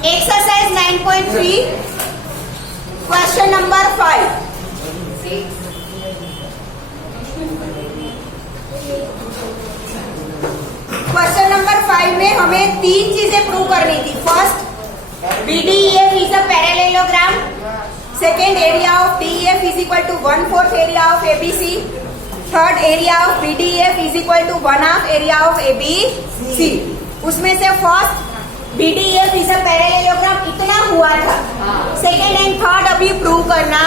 Exercise 9.3, question number 5. Question number 5 में हमें 3 चीजें प्रूव करनी थी. First, BDEF is a parallelogram. Second, area of DEF is equal to 1/4 area of ABC. Third, area of BDEF is equal to 1/2 area of ABC. उसमें से first BDEF is a parallelogram इतना हुआ था. Second and third अभी prove करना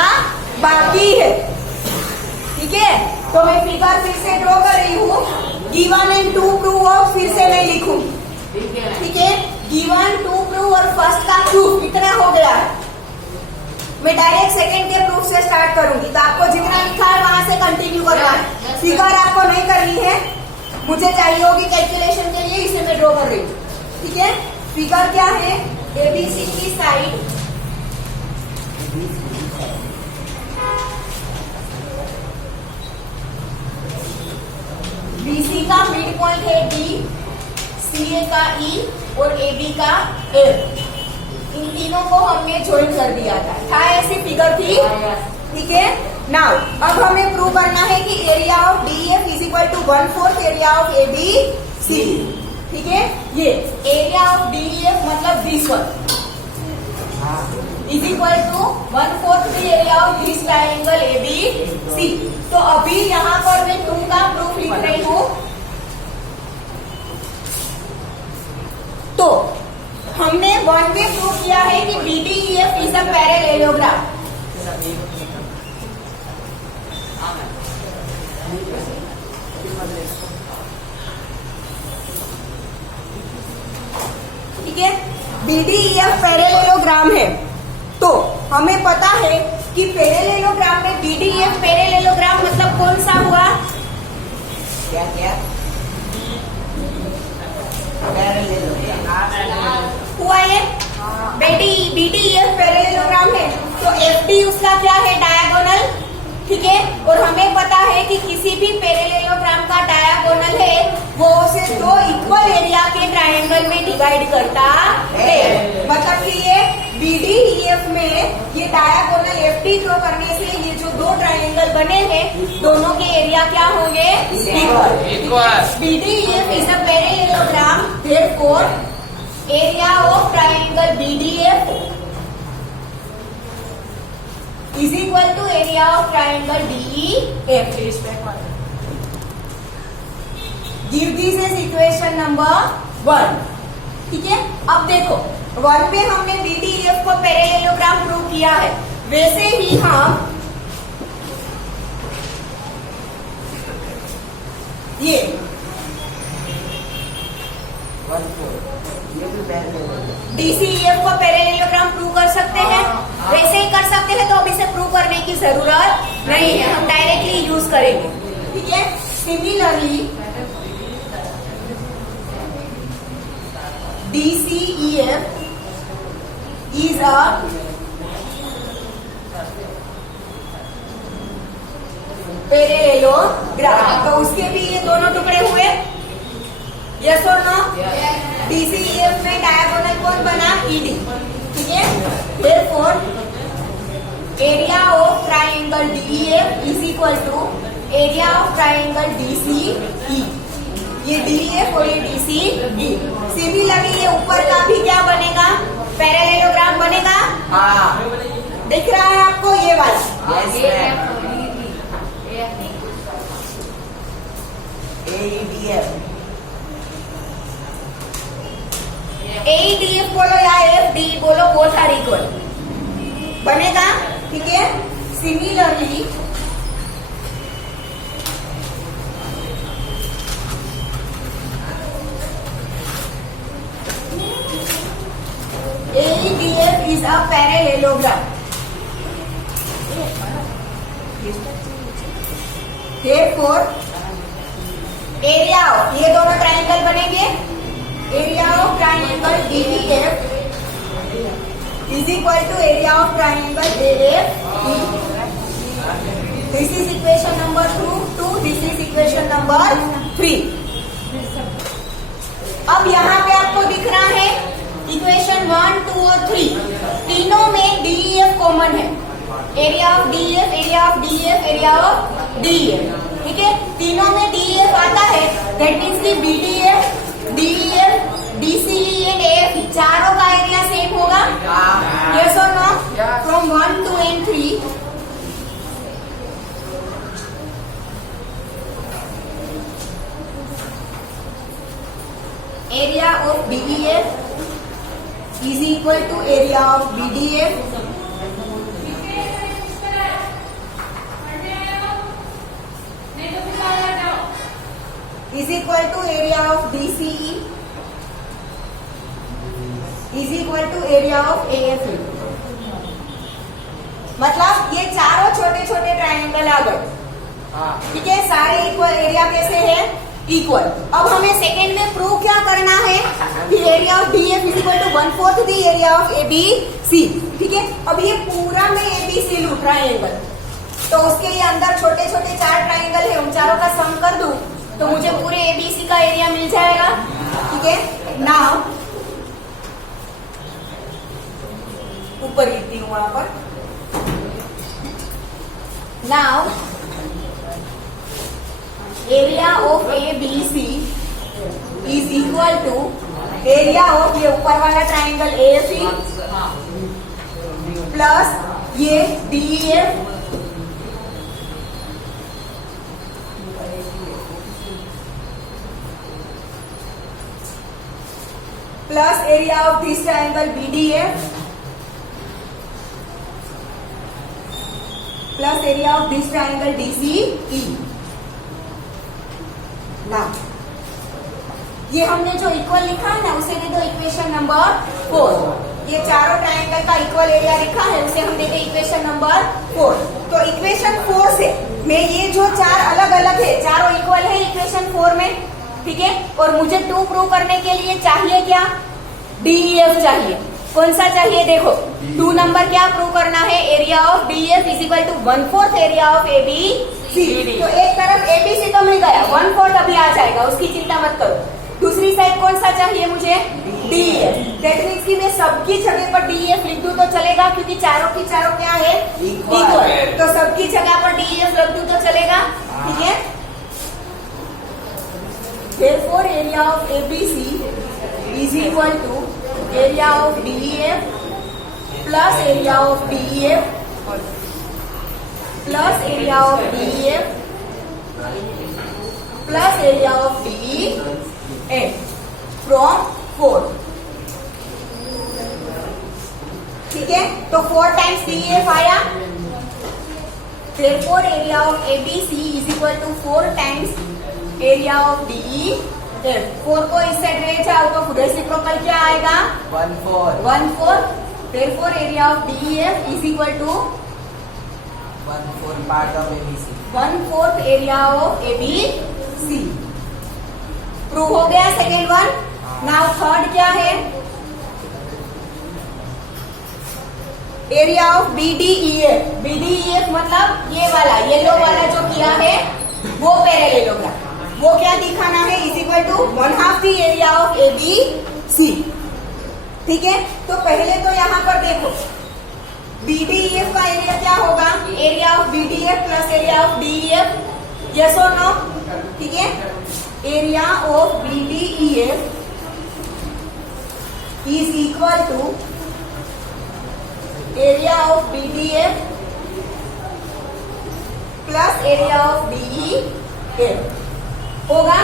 बाकी है. ठीक है, तो मैं फिगर फिर से ड्रॉ कर रही हूँ. गिवन एंड टू प्रूव और फिर से मैं लिखूं. ठीक है, गिवन टू प्रूव और फर्स्ट का प्रूफ इतना हो गया है. मैं डायरेक्ट सेकेंड के प्रूफ से स्टार्ट करूंगी, तो आपको जितना लिखा है वहां से कंटिन्यू करना है. फिगर आपको नहीं करनी है, मुझे चाहिए होगी कैलकुलेशन के लिए, इसे मैं ड्रॉ कर रही हूँ. ठीक है, फिगर क्या है? एबीसी की साइड बीसी का मिड पॉइंट है डी, सीए का ई और एबी का एफ. इन तीनों को हमने ज्वाइन कर दिया था ऐसी फिगर थी. ठीक है, नाउ अब हमें प्रूव करना है कि area of DF is equal to 1/4 area of ABC. ठीक है, ये एरिया ऑफ डीएफ मतलब this one is equal to 1/4 area of this triangle ABC. तो अभी यहाँ पर मैं टू का प्रूफ लिख रही हूँ. तो हमने वन वे प्रूव किया है कि BDEF इज अ पैरेलेलोग्राम. ठीक है, BDEF पैरेलेलोग्राम है. तो हमें पता है कि पैरेलेलोग्राम में BDEF पैरेलेलोग्राम मतलब कौन सा हुआ? क्या क्या हुआ है? BDEF पैरेलेलोग्राम है. तो FD उसका क्या है? डायगोनल. ठीक है, और हमें पता है कि किसी भी पैरेलेलोग्राम का डायगोनल है वो उसे दो इक्वल एरिया के ट्रायंगल में डिवाइड करता है. मतलब कि ये BDEF में ये डायगोनल FD ड्रॉ करने से ये जो दो ट्रायंगल बने हैं दोनों के एरिया क्या होंगे? Equal. BDEF is a parallelogram, therefore area of triangle BDEF is equal to area of triangle DEF. Give this as equation number 1. ठीक है, अब देखो 1 पे हमने BDEF को पैरेलेलोग्राम प्रूव किया है, वैसे ही हम ये DCEF को पैरेलेलोग्राम प्रूव कर सकते हैं. वैसे ही कर सकते हैं, तो अब इसे प्रूव करने की जरूरत नहीं है, हम डायरेक्टली यूज करेंगे. ठीक है, similarly DCEF is a parallelogram. तो उसके भी ये दोनों टुकड़े हुए. यस और नो? DCEF में डायगोनल कौन बना? ED. ठीक है, therefore area of triangle DEF is equal to area of triangle DCE. ये DEF और ये DCE. सिमिलरली ये ऊपर का भी क्या बनेगा? पैरेलेलोग्राम बनेगा. हाँ, दिख रहा है आपको ये वाला? AEDF बोलो या FD बोलो, बोथ आर इक्वल बनेगा. ठीक है, similarly AEDF is a parallelogram. Therefore area of ये दोनों ट्रायंगल बनेंगे. Area of triangle DEF is equal to area of triangle AFE. This is equation number 2. This is equation number 3. अब यहाँ पे आपको दिख रहा है इक्वेशन 1, 2 तीनों में DEF कॉमन है, area of DEF, area of DEF, area of DEF, ठीक है। तीनों में DEF आता है, दैट मीन्स की BDF, DEF, DCE and AFE चारों का एरिया सेम होगा, यस और no? From 1 2 and 3 area of DEF is equal to area of BDF is equal to area of DCE is equal to area of AFE। मतलब ये चारों छोटे छोटे triangle आ गए, ठीक है। सारे इक्वल, एरिया कैसे है? इक्वल। अब हमें सेकेंड में प्रूव क्या करना है कि area of DF is equal to 1/4 the area of ABC, ठीक है। अब ये पूरा में ABC लू ट्राइंगल, तो उसके ये अंदर छोटे छोटे 4 ट्राइंगल है, उन चारों का सम कर दूं तो मुझे पूरे ABC का एरिया मिल जाएगा, ठीक है। नाउ ऊपर लिखती हूँ वहां पर। Now area of ABC is equal to area of ये ऊपर वाला ट्राइंगल AFE प्लस ये DEF plus area of this triangle BDF plus area of this triangle DCE। now ये हमने जो इक्वल लिखा है ना, उसे दे दो इक्वेशन नंबर 4। ये चारों ट्राइंगल का इक्वल एरिया लिखा है, उसे हम देते इक्वेशन नंबर 4। तो इक्वेशन 4 से मैं ये जो 4 अलग अलग है, चारों इक्वल है इक्वेशन 4 में, ठीक है। और मुझे 2 प्रूव करने के लिए चाहिए क्या? DEF चाहिए। कौन सा चाहिए? देखो 2 नंबर क्या प्रूव करना है? Area of DEF is equal to 1/4 area of ABC। तो एक तरफ ABC तो मिल गया, 1/4 अभी आ जाएगा, उसकी चिंता मत करो। दूसरी साइड कौन सा चाहिए मुझे? DEF। दैट मीन्स कि मैं सबकी जगह पर DEF लिख दूं तो चलेगा, क्योंकि चारों की चारों क्या है? इक्वल। तो सबकी जगह पर DEF लिख दूं तो चलेगा, ठीक है। Therefore, area of ABC is equal to area of DEF plus area of DEF plus area of DEF plus area of DEF from 4, ठीक है। तो 4 टाइम्स DEF आया, therefore area of ABC is equal to 4 times area of DEF। 4 को इस side ले जाओ तो reciprocal क्या आएगा? 1/4। therefore area of DEF is equal to 1/4 part of ABC, 1/4 area of ABC। Prove हो गया सेकेंड वन। नाउ थर्ड क्या है? Area of BDEF। BDEF मतलब ये वाला येलो वाला जो किया है वो पैरेललोग्राम, वो क्या दिखाना है? Is equal to 1/2 the area of ABC, ठीक है। तो पहले तो यहाँ पर देखो BDEF का एरिया क्या होगा? Area of BDF plus area of DEF, yes और नो? ठीक है। Area of BDEF is equal to area of BDF plus area of DEF होगा,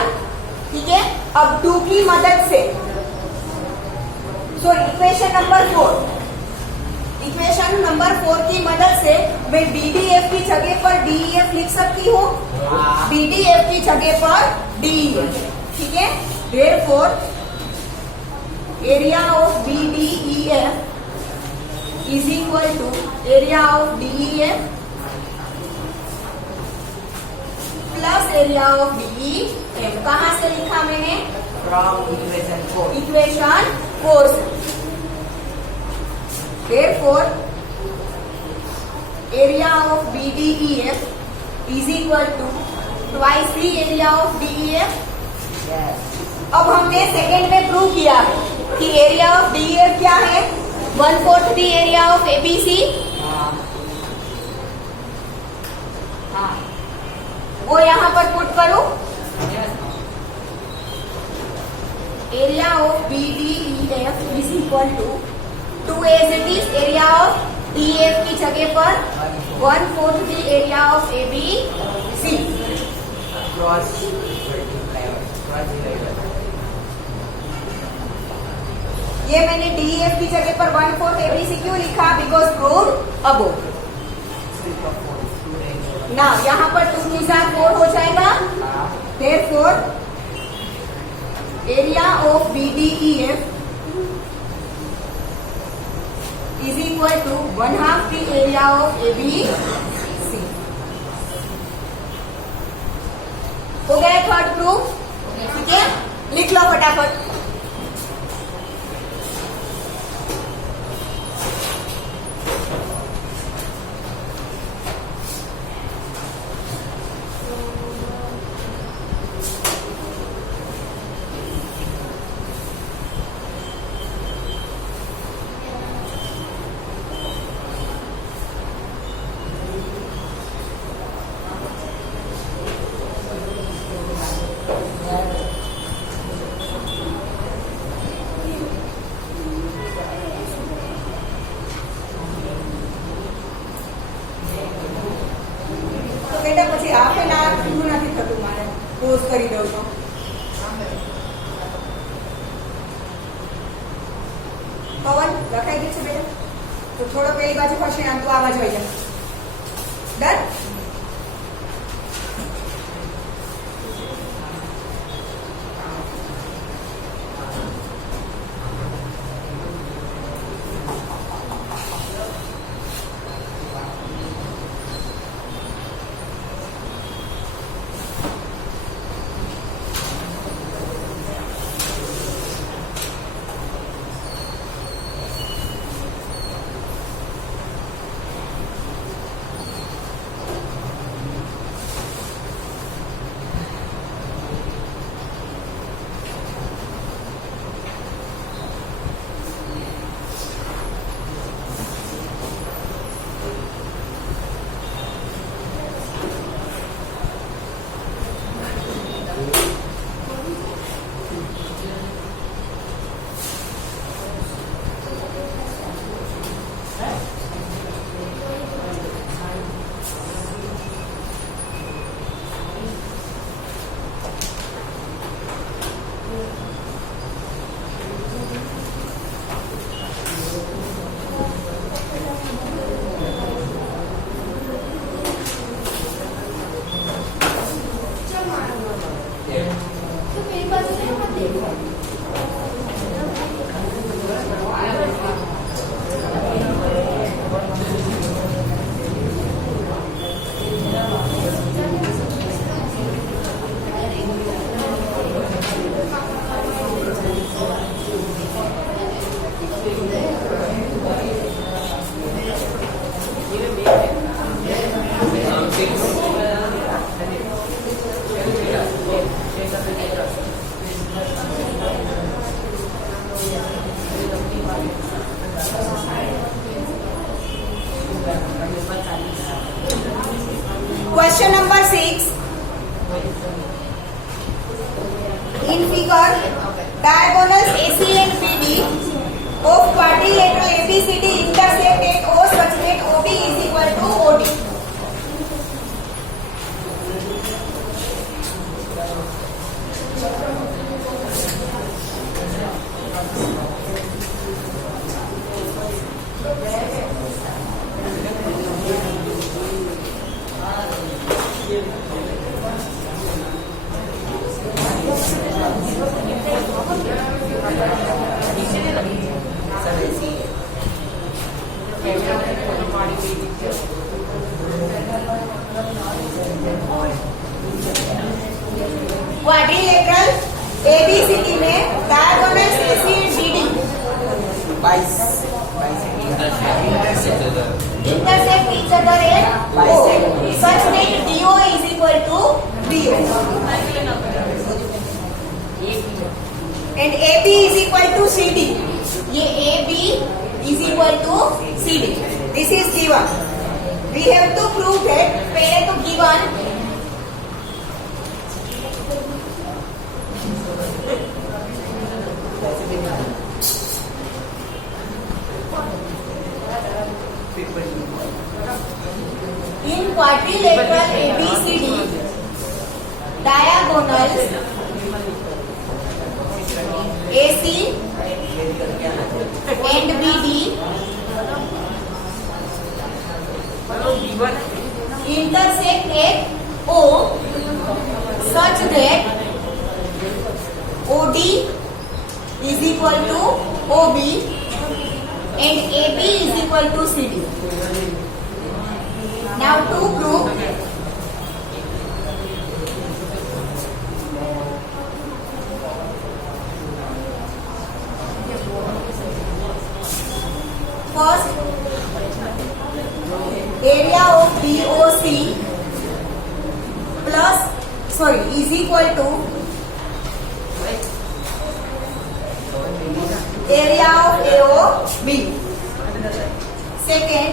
ठीक है। अब 2 की मदद से, सो इक्वेशन नंबर 4 की मदद से मैं BDF की जगह पर DEF लिख सकती हूँ, BDF की जगह पर DEF, ठीक है। therefore area of BDEF is equal to area of DEF plus area of DEF। कहाँ से लिखा मैंने? From equation 4। इक्वेशन 4 से। therefore area of BDEF is equal to twice the area of DEF। अब हमने सेकेंड में प्रूव किया है कि एरिया ऑफ DEF क्या है? 1/4 the area of ABC. हाँ, वो यहाँ पर पुट करूं. Area of BDEF is equal to 2 as it is area of DEF की जगह पर 1/4 the area of ABC. Cross ये मैंने DEF की जगह पर 1/4 ABC क्यों लिखा? Because proved above. ना यहाँ पर 2 2 4 हो जाएगा. Therefore, area of BDEF is equal to 1/2 the area of ABC. हो गया थर्ड प्रूफ. ठीक है, लिख लो फटाफट. બેટા પછી હાફ એન આવર પૂરું નથી થતું મારે પોઝ કરી દઉં તો. પવન લખાઈ ગયું છે બેટા, તો થોડો પેલી બાજુ ફરશે આમ તો આ બાજુ આવી જાય. Done. Question number 6. In figure, diagonals AC and BD of quadrilateral ABCD intersect at O such that OB is equal to OD. Quadrilateral ABCD में diagonals AC and BD intersect each other at O such that DO is equal to DO and AB is equal to CD. ये AB is equal to CD. This is given. We have to prove that पहले तो given in quadrilateral ABCD diagonals AC and BD intersect at O such that OD is equal to OB and AB is equal to CD. Now to prove first area of BOC is equal to area of AOB. Second,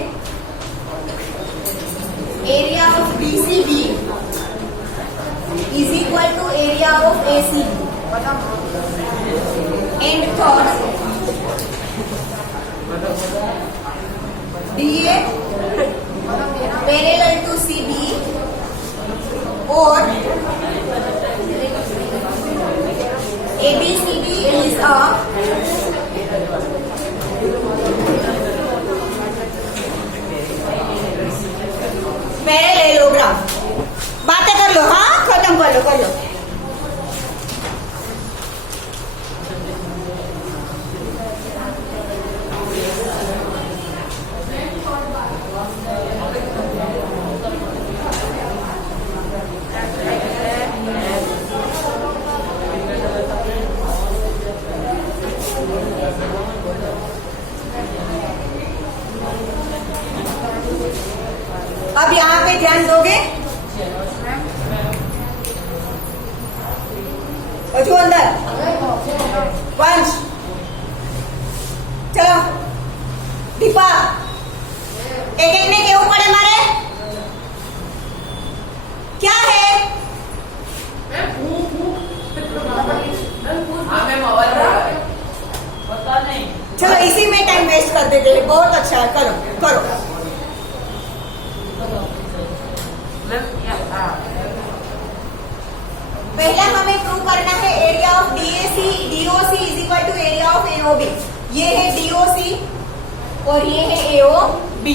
area of BCD is equal to area of ACB. And third, DA parallel to CB or ABCD is a parallelogram. बातें कर लो, हाँ खत्म कर लो. अब यहाँ पे ध्यान दोगे बच्चों अंदर पंच चलो दीपा एक एक ने केवू पड़े मारे क्या है चलो इसी में टाइम वेस्ट कर देते हैं. बहुत अच्छा है, करो पहला हमें प्रूव करना है area of DOC is equal to area of AOB. ये है DOC और ये है AOB.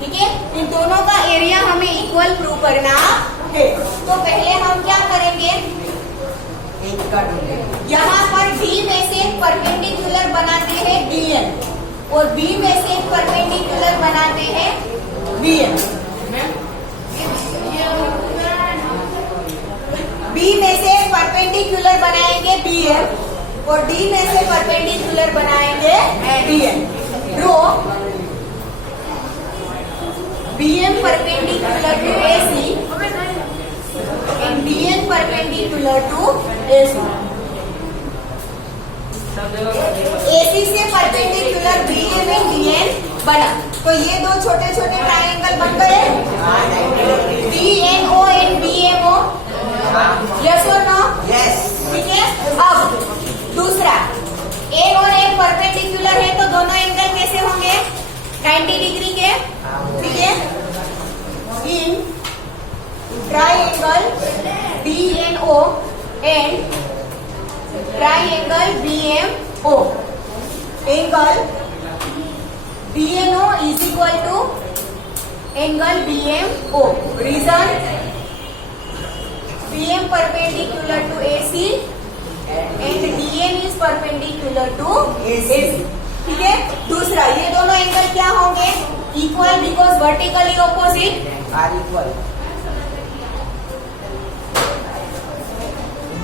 ठीक है, इन दोनों का एरिया हमें इक्वल प्रूव करना है. तो पहले हम क्या करेंगे, यहाँ पर D में से एक परपेंडिकुलर बनाते हैं DN और B में से एक परपेंडिकुलर बनाते हैं BN. B में से परपेंडिकुलर बनाएंगे BM और D में से परपेंडिकुलर बनाएंगे DN. Draw BM perpendicular to AC and DN perpendicular to AC. AC से परपेंडिकुलर BM एंड DN बना, तो ये दो छोटे छोटे ट्रायंगल बन गए. DNO and BMO. यस और नो? यस. ठीक है, अब दूसरा A और A परपेंडिकुलर है तो दोनों एंगल कैसे होंगे, 90 डिग्री के. ठीक है, in triangle DNO and triangle BMO angle DNO is equal to angle BMO. Reason, BM perpendicular to AC and DN is perpendicular to AC. ठीक है, दूसरा ये दोनों एंगल क्या होंगे, equal because vertically opposite are equal.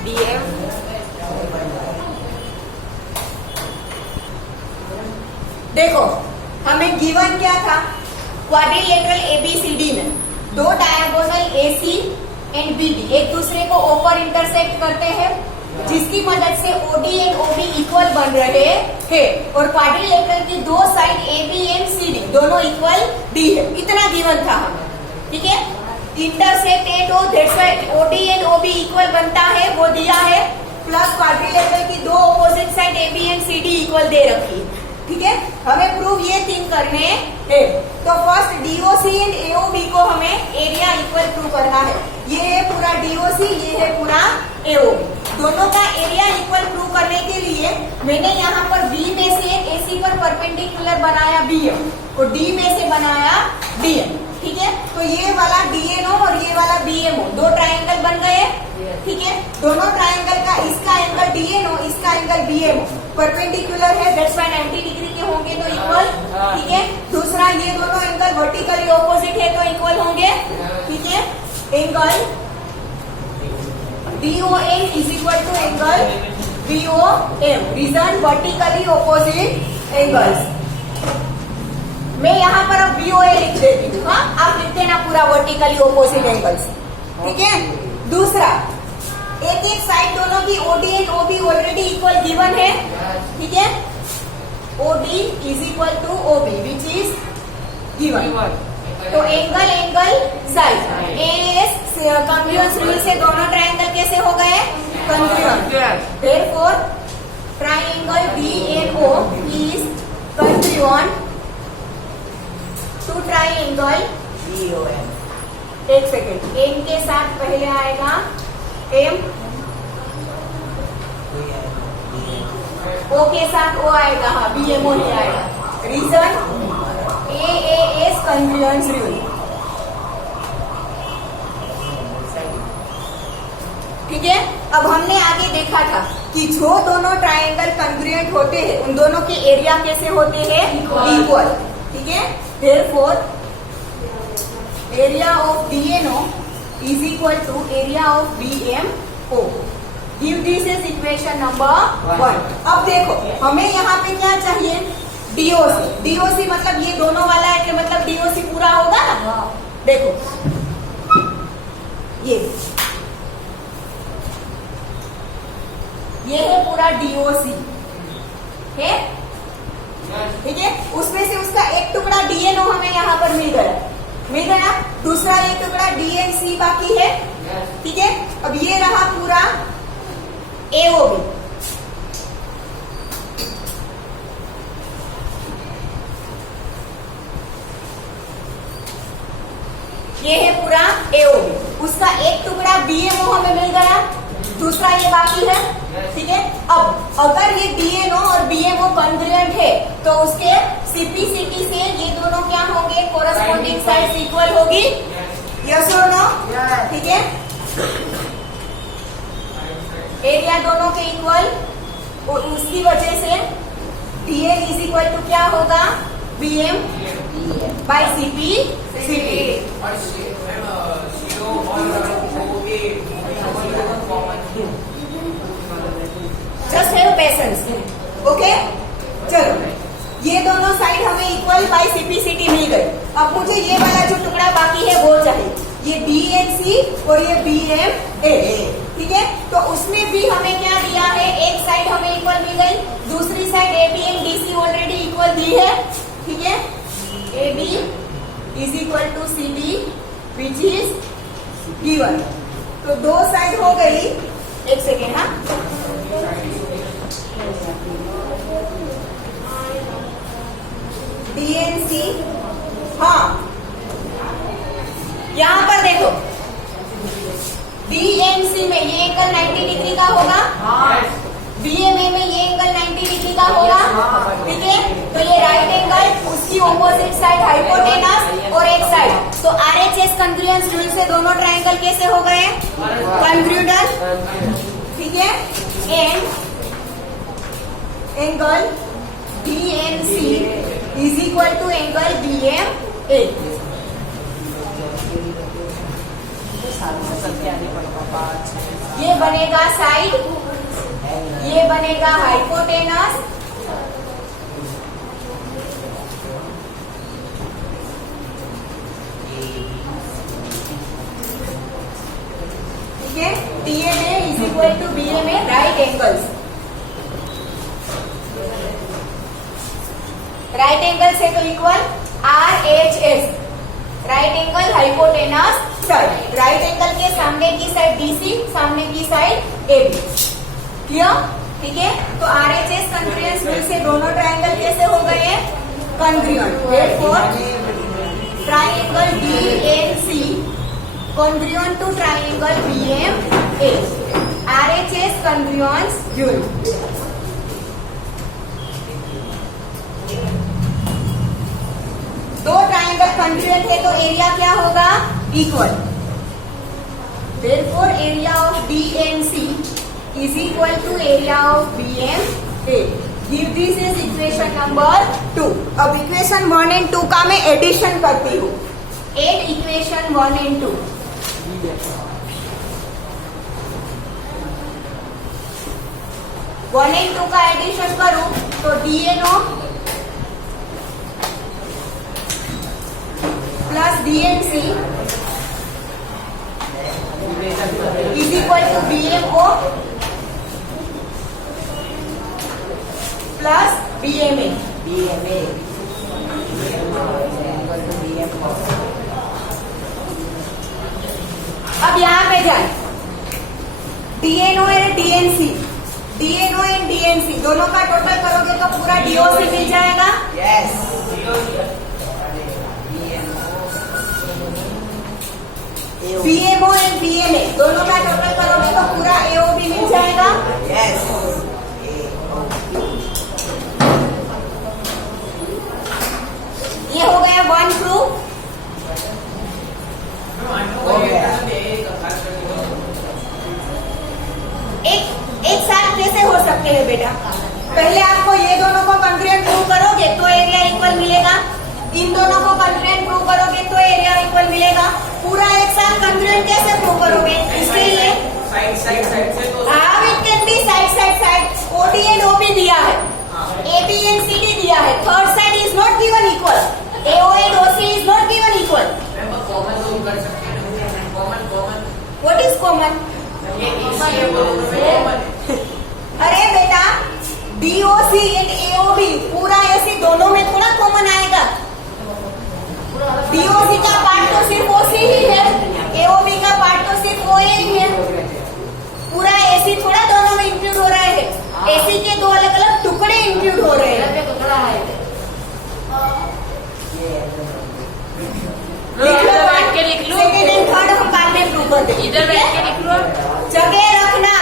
BM देखो हमें given क्या था, क्वाड्रिलेटरल ABCD में दो डायगोनल AC एंड BD एक दूसरे को ऊपर इंटरसेक्ट करते हैं जिसकी मदद से ओडी एंड ओबी इक्वल बन रहे हैं और क्वाड्रिलेटरल की दो side A B and C D दोनों इक्वल डी है। इतना गिवन था हमें, ठीक है। Intersect at O, that's why OD and OB equal बनता है, वो दिया है, प्लस क्वाड्रिलेटरल की दो opposite side A B and C D equal दे रखी है, ठीक है। हमें प्रूव ये तीन करने हैं। तो फर्स्ट डीओसी एंड एओबी को हमें एरिया इक्वल प्रूव करना है। ये है पूरा डीओसी, ये है पूरा एओबी, दोनों का एरिया इक्वल प्रूव करने के लिए मैंने यहाँ पर बी में से एसी पर परपेंडिकुलर बनाया बीएम और डी में से बनाया डीएम, ठीक है। तो ये वाला डीएनओ और ये वाला बीएमओ दो ट्रायंगल बन गए, ठीक है। दोनों ट्रायंगल का इसका एंगल डीएनओ, इसका एंगल बीएमओ परपेंडिकुलर है, दैट्स व्हाई 90 डिग्री के होंगे तो इक्वल, ठीक है। दूसरा ये दोनों एंगल वर्टिकली ऑपोजिट है तो इक्वल होंगे, ठीक है। Angle DOM is equal to angle BOM, reason vertically opposite angles. मैं यहाँ पर अब BOA लिख देती हूँ, हाँ, आप लिख देना पूरा वर्टिकली ऑपोजिट एंगल्स, ठीक है। दूसरा, एक एक साइड दोनों की OD and OB already equal given है, ठीक है। OD is equal to OB which is given. तो angle angle side AS congruence rule से दोनों ट्रायंगल कैसे हो गए? Congruent. Therefore triangle DNO is congruent to triangle BOM। एक सेकेंड, एम के साथ पहले आएगा एम, ओ के साथ ओ आएगा, हाँ BMO नहीं आएगा। रीजन AAS कॉन्ग्रुएंस रूल, ठीक है। अब हमने आगे देखा था कि जो दोनों ट्रायंगल कॉन्ग्रुएंट होते हैं उन दोनों के एरिया कैसे होते हैं? इक्वल, ठीक है। Therefore area of DNO is equal to area of BMO। Give this is equation number 1। अब देखो हमें यहाँ पे क्या चाहिए? DOC। DOC मतलब ये दोनों वाला है, मतलब DOC पूरा होगा ना। देखो ये है पूरा DOC है, ठीक है। उसमें से उसका एक टुकड़ा DNO हमें यहाँ पर मिल गया, दूसरा एक टुकड़ा DNC बाकी है, ठीक है। अब ये रहा पूरा AOB, ये है पूरा AOB, उसका एक टुकड़ा BMO हमें मिल गया, दूसरा ये बाकी है, ठीक है। अब अगर ये DNO और BMO कॉन्ग्रुएंट है तो उसके CPCT से ये दोनों क्या होंगे? कोरस्पॉन्डिंग साइड्स इक्वल होगी, यस और नो? ठीक है। एरिया दोनों के इक्वल, और उसकी वजह से DN इज इक्वल टू क्या होगा? BM by CPCT। Just have patience, okay. चलो ये दोनों साइड हमें इक्वल बाई CPCT मिल गई। अब मुझे ये वाला जो टुकड़ा बाकी है वो चाहिए, ये DNC और ये BMA, ठीक है। तो उसमें भी हमें क्या दिया है? एक साइड हमें इक्वल मिल गई, दूसरी side AB and DC already equal दी है, ठीक है। AB is equal to CD which is given. तो दो साइड हो गई, एक सेकेंड, हाँ। DNC, हाँ यहाँ पर देखो DNC में ये एंगल 90 डिग्री का होगा, BMA में ये एंगल 90 डिग्री का होगा, ठीक है। तो ये राइट एंगल, उसकी ऑपोजिट साइड हाइपोटेनस और एक साइड, तो RHS कॉन्ग्रुएंस रूल से दोनों ट्रायंगल कैसे हो गए? कॉन्ग्रुएंट, ठीक है। And angle DNC is equal to angle BMA। ये बनेगा साइड, ये बनेगा हाइपोटेनस, ठीक है। DNA is equal equal to B A में राइट एंगल्स, राइट एंगल से तो equal R H S, right angle hypotenuse side, right angle के सामने की साइड BC, सामने की साइड AB। क्लियर? ठीक है, तो RHS कंग्रुएंस मिल से दोनों ट्रायंगल कैसे हो गए हैं? Congruent. Therefore triangle DNC congruent to triangle BMA, RHS congruence unit। दो ट्रायंगल कंग्रुएंट है तो एरिया क्या होगा? Equal. Therefore area of DNC is equal to area of BMA। Give this as equation number 2। अब इक्वेशन 1 एंड 2 का मैं addition करती हूँ। Add equation 1 and 2। One and 2 का एडिशन करूँ तो DNO plus DNC is equal to BMO plus BMA। BMA equal to BMO। अब यहाँ पे जाए, DNO and DNC, DNO and DNC दोनों का टोटल करोगे तो पूरा DOC मिल जाएगा। Yes। BMO एंड BMA दोनों का टोटल करोगे तो पूरा AOB मिल जाएगा। Yes। ये हो गया 1 प्रूफ। एक साथ कैसे हो सकते हैं बेटा? पहले आपको ये दोनों को कंग्रुएंट प्रूव करोगे तो एरिया इक्वल मिलेगा, इन दोनों को कंग्रुएंट प्रूव करोगे तो एरिया इक्वल मिलेगा। पूरा एक साथ कंग्रुएंट कैसे प्रूव करोगे? इसके लिए साइड से तो how it can be side OD and OB दिया है, AB एंड CD दिया है, third side is not given equal, AO and OC is not given equal. Common तो कर सकते हैं। Common what is common? अरे बेटा DOC एंड AOB पूरा ऐसे दोनों में थोड़ा कॉमन आएगा। DOC का पार्ट तो सिर्फ OC ही है, AOB का पार्ट तो सिर्फ OA ही है। पूरा AC थोड़ा दोनों में इंक्लूड हो रहा है, AC के दो अलग अलग टुकड़े इंक्लूड हो रहे हैं। लिख लो, सेकेंड एंड थर्ड हम बाद में प्रूव कर देंगे। इधर बैठ के लिख लो। जगह रखना,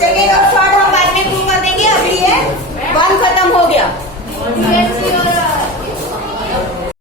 सेकेंड और थर्ड हम बाद में प्रूव कर देंगे। अभी ये 1 खत्म हो गया।